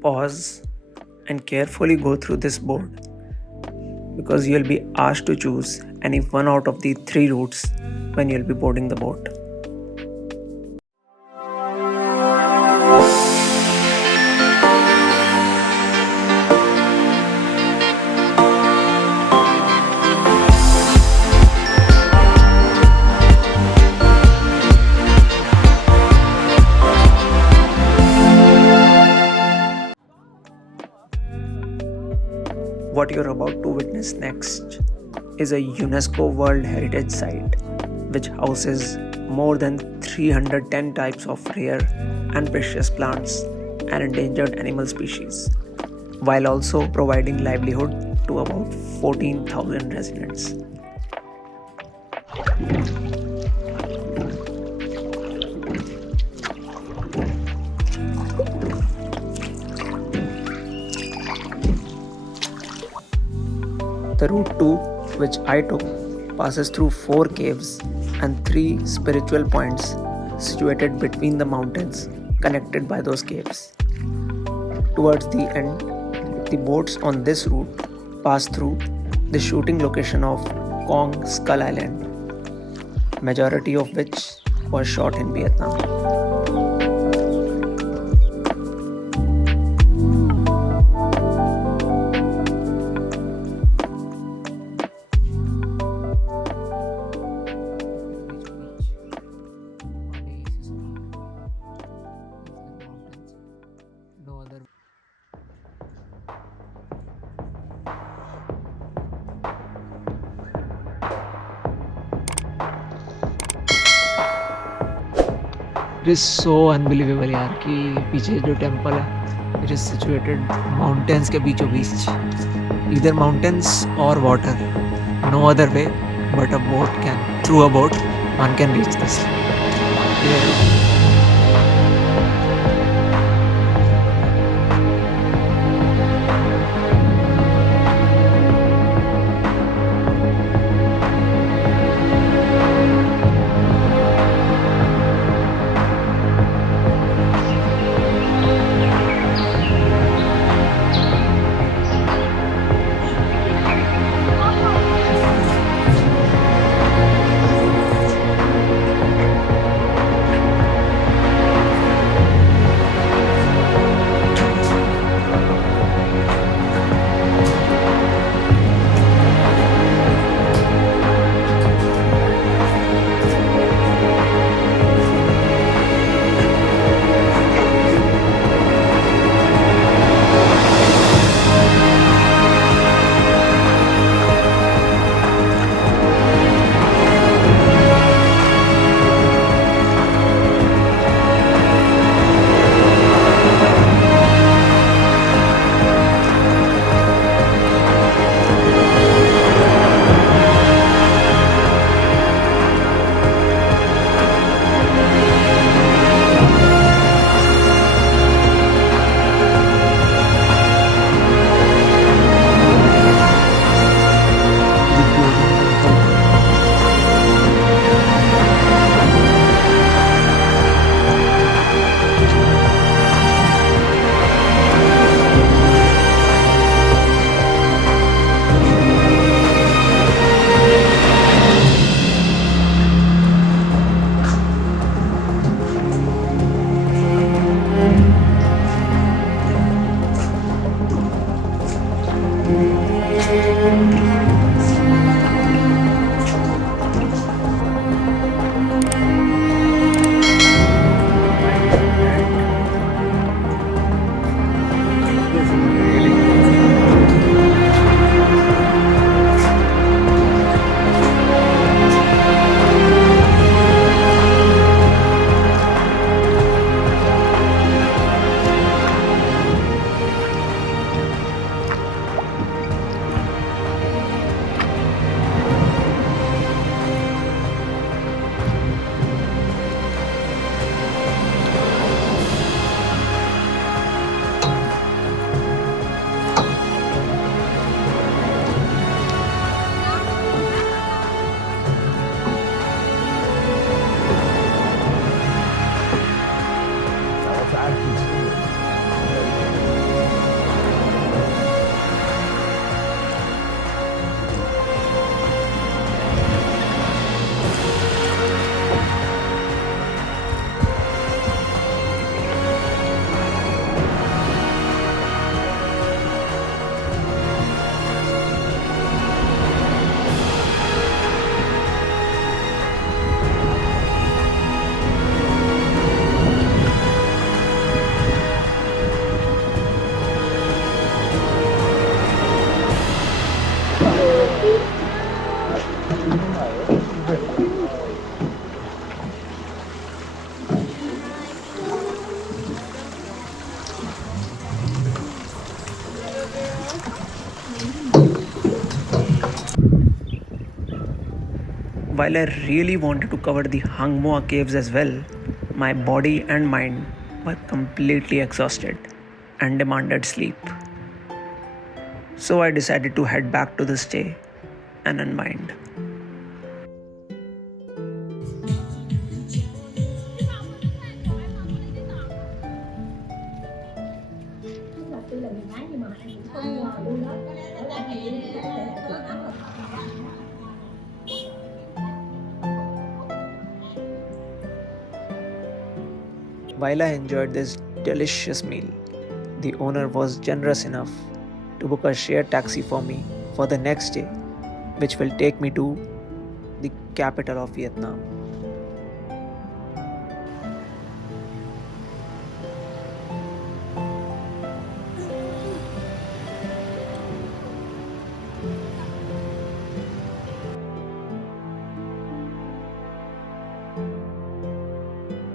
Pause and carefully go through this board because you'll be asked to choose any one out of the three routes when you'll be boarding the boat. What you're about to witness next is a UNESCO World Heritage Site which houses more than 310 types of rare and precious plants and endangered animal species, while also providing livelihood to about 14,000 residents. The route 2, which I took, passes through 4 caves and 3 spiritual points situated between the mountains connected by those caves. Towards the end, the boats on this route pass through the shooting location of Kong Skull Island, majority of which was shot in Vietnam. It is so unbelievable यार कि पीछे जो temple है it is situated mountains के बीचों बीच, इधर mountains और water, no other way but a boat can, through a boat one can reach this. while I really wanted to cover the Hang Moa caves as well, my body and mind were completely exhausted and demanded sleep. So I decided to head back to the stay and unwind. While I enjoyed this delicious meal, the owner was generous enough to book a shared taxi for me for the next day, which will take me to the capital of Vietnam.